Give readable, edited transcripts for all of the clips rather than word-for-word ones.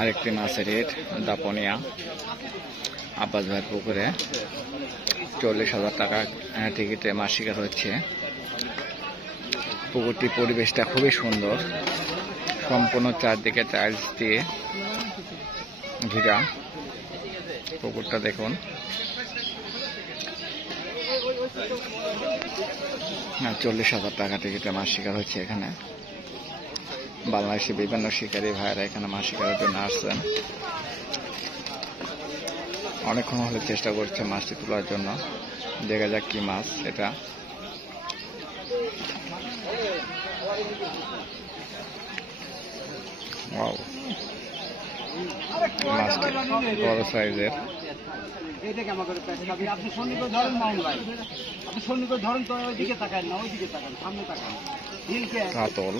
আরেকটি মাছের রেট দাপনিয়া আব্বাস ভাইয়ের পুকুরে 40,000 টাকা টিকিটে মাছ শিকার হচ্ছে। পুকুরটি পরিবেশটা খুবই সুন্দর, সম্পূর্ণ চারদিকে টাইলস দিয়ে ঘেরা। পুকুরটা দেখুন, 40,000 টাকা টিকিটে মাছ শিকার হচ্ছে এখানে। বাংলাদেশি বিভিন্ন শিকারী ভাইয়েরা এখানে মাছ শিকারের জন্য আসছেন। অনেকক্ষণ হলে চেষ্টা করছে মাছটি তোলার জন্য। দেখা যাক কি মাছ এটা। মাছটি বড় সাইজের। কাতল,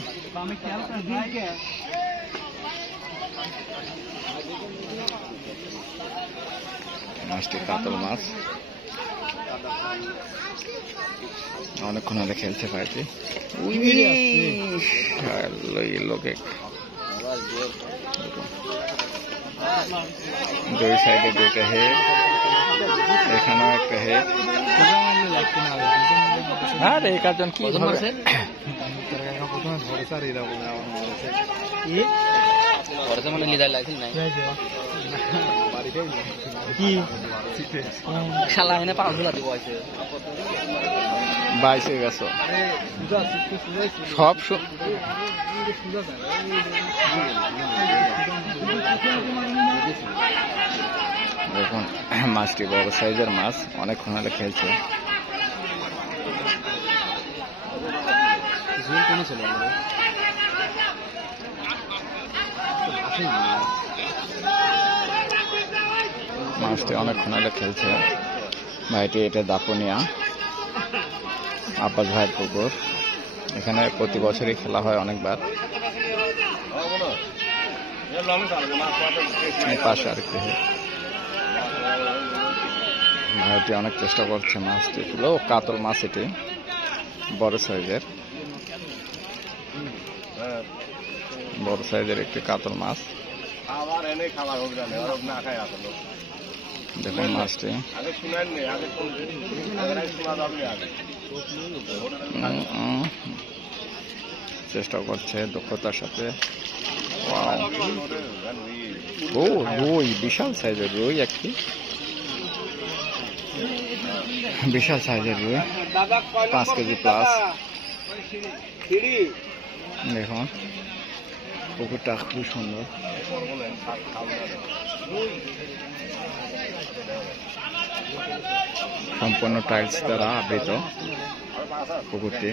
মাছটি কাতল মাছ। অনেকক্ষণ হলে খেলছে পাইছি। লোকে দুই সাইডে দুইটা হেড, এখানেও একটা হেড। আর এই কাজন কি বাইশে গেছো সব দেখুন। মাছটি বড় সাইজের মাছ, অনেকক্ষণ হলে খেলছে। মাছটি অনেকক্ষণ হলে খেলছে। ভাইটি এটা দাপনিয়া আব্বাস ভাইয়ের পুকুর। এখানে প্রতি বছরই খেলা হয় অনেকবার। পাশে আরেকটি ভাইটি অনেক চেষ্টা করছে মাছটি তুলো। কাতল মাছ এটি, বড় সাইজের। বড় সাইজের একটি কাতল মাছ। দেখুন মাছটি চেষ্টা করছে দক্ষতার সাথে। ও রুই, বিশাল সাইজের রুই, একটি বিশাল সাইজের রুই, 5 কেজি প্লাস। দেখুন পুকুরটা খুবই সুন্দর। সম্পূর্ণ টাইলস দ্বারা আবৃত পুকুরটি।